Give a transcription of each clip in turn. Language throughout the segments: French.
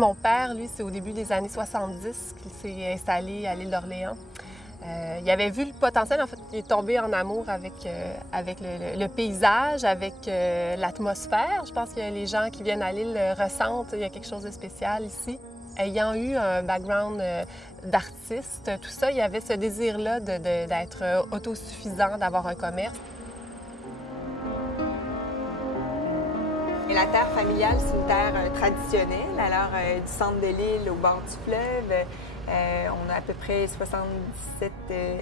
Mon père, lui, c'est au début des années 70 qu'il s'est installé à l'île d'Orléans. Il avait vu le potentiel, en fait, il est tombé en amour avec le paysage, avec l'atmosphère. Je pense que les gens qui viennent à l'île ressentent qu'il y a quelque chose de spécial ici. Ayant eu un background d'artiste, tout ça, il y avait ce désir-là d'être autosuffisant, d'avoir un commerce. Et la terre familiale, c'est une terre traditionnelle. Alors, du centre de l'île au bord du fleuve, on a à peu près 77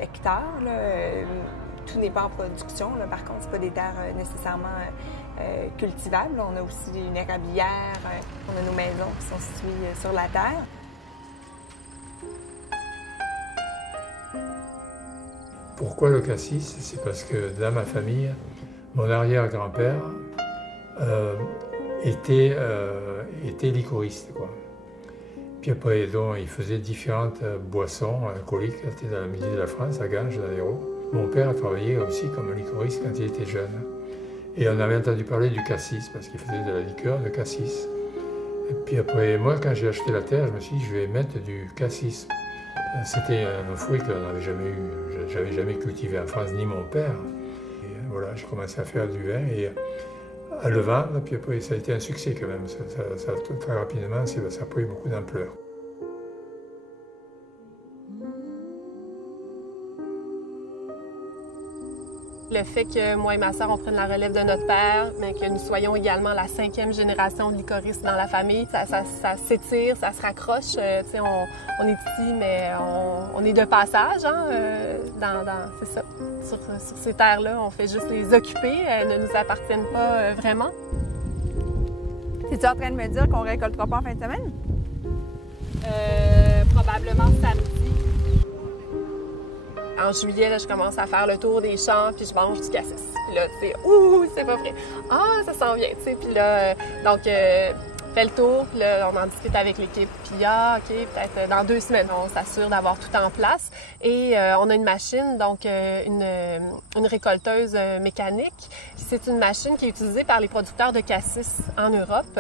hectares. Là. Tout n'est pas en production. Là. Par contre, ce pas des terres nécessairement cultivables. On a aussi une érablière, on a nos maisons qui sont situées sur la terre. Pourquoi le cassis? C'est parce que dans ma famille, mon arrière-grand-père était liquoriste, quoi. Puis après, donc, il faisait différentes boissons alcooliques. C'était dans la Midi de la France, à Ganges, dans l'Hérault. Mon père a travaillé aussi comme liquoriste quand il était jeune. Et on avait entendu parler du cassis, parce qu'il faisait de la liqueur de cassis. Et puis après, moi, quand j'ai acheté la terre, je me suis dit, je vais mettre du cassis. C'était un fruit que j'avais jamais cultivé en France, ni mon père. Et voilà, j'ai commencé à faire du vin et à le vendre, puis après, ça a été un succès quand même. Très rapidement, ça a pris beaucoup d'ampleur. Le fait que moi et ma sœur, on prenne la relève de notre père, mais que nous soyons également la 5e génération de licoristes dans la famille, ça s'étire, ça se raccroche. On est ici, mais on est de passage, hein, c'est ça. Sur ces terres-là, on fait juste les occuper, elles ne nous appartiennent pas vraiment. Es-tu en train de me dire qu'on récoltera pas en fin de semaine? Probablement samedi. En juillet, là, je commence à faire le tour des champs, puis je mange du cassis. Puis là, tu sais, ouh, c'est pas vrai. Ah, ça s'en vient, tu sais. Puis là, donc, fait le tour, puis là, on en discute avec l'équipe. Puis, OK, peut-être dans 2 semaines, on s'assure d'avoir tout en place. Et on a une machine, donc une récolteuse mécanique. C'est une machine qui est utilisée par les producteurs de cassis en Europe.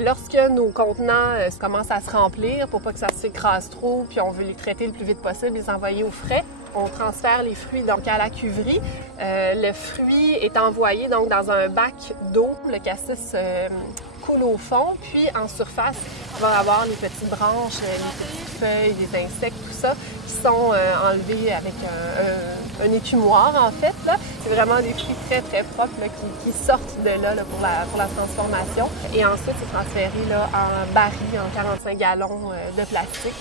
Lorsque nos contenants commencent à se remplir pour pas que ça s'écrase trop, puis on veut les traiter le plus vite possible, les envoyer au frais, on transfère les fruits donc à la cuverie. Le fruit est envoyé donc dans un bac d'eau. Le cassis coule au fond, puis en surface, on va avoir les petites branches, les petites feuilles, les insectes, tout ça, qui sont enlevés avec un écumoire, en fait. C'est vraiment des fruits très, très propres là, qui sortent de là, pour la transformation. Et ensuite, c'est transféré là, en baril, en 45 gallons de plastique.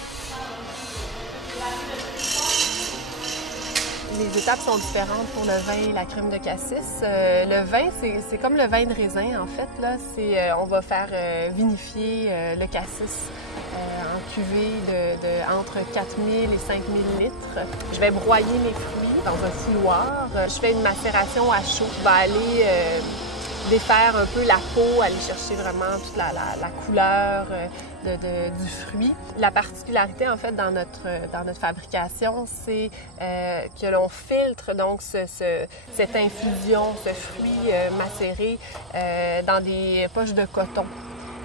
Les étapes sont différentes pour le vin et la crème de cassis. Le vin, c'est comme le vin de raisin, en fait. Là. On va faire vinifier le cassis en cuvée entre 4000 et 5000 litres. Je vais broyer les fruits dans un fouloir. Je fais une macération à chaud. Je vais aller défaire un peu la peau, aller chercher vraiment toute la couleur du fruit. La particularité, en fait, dans notre fabrication, c'est que l'on filtre donc cette infusion, ce fruit macéré dans des poches de coton.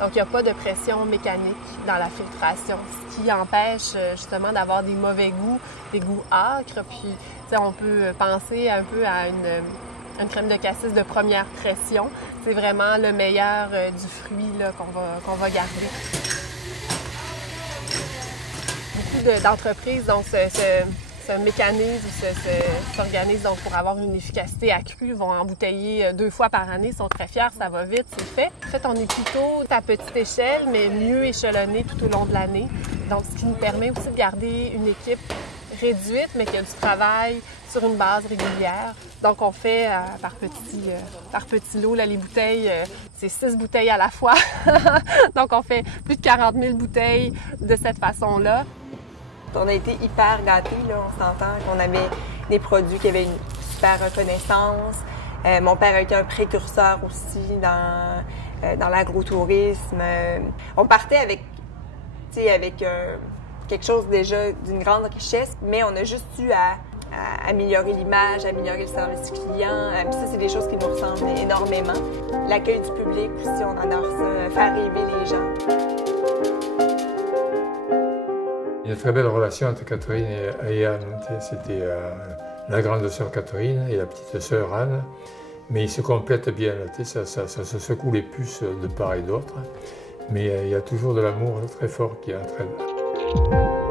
Donc, il n'y a pas de pression mécanique dans la filtration, ce qui empêche justement d'avoir des mauvais goûts, des goûts âcres. Puis, on peut penser un peu à une crème de cassis de première pression. C'est vraiment le meilleur du fruit là, qu'on va garder. Beaucoup d'entreprises donc, se mécanisent ou s'organisent donc, pour avoir une efficacité accrue, vont embouteiller 2 fois par année, sont très fiers, ça va vite, c'est fait. En fait, on est plutôt à petite échelle, mais mieux échelonné tout au long de l'année. Donc, ce qui nous permet aussi de garder une équipe réduite, mais qui a du travail sur une base régulière. Donc, on fait par petits lots. Là, les bouteilles, c'est 6 bouteilles à la fois. Donc, on fait plus de 40 000 bouteilles de cette façon-là. On a été hyper gâtés, là. On s'entend qu'on avait des produits qui avaient une super reconnaissance. Mon père a été un précurseur aussi dans l'agrotourisme. On partait avec quelque chose déjà d'une grande richesse, mais on a juste eu à améliorer l'image, améliorer le service client. Puis ça, c'est des choses qui nous ressemblent énormément. L'accueil du public aussi, on adore ça, faire rêver les gens. Il y a une très belle relation entre Catherine et Anne. C'était la grande sœur Catherine et la petite sœur Anne. Mais ils se complètent bien, ça se secoue les puces de part et d'autre. Mais il y a toujours de l'amour très fort qui est entre elles.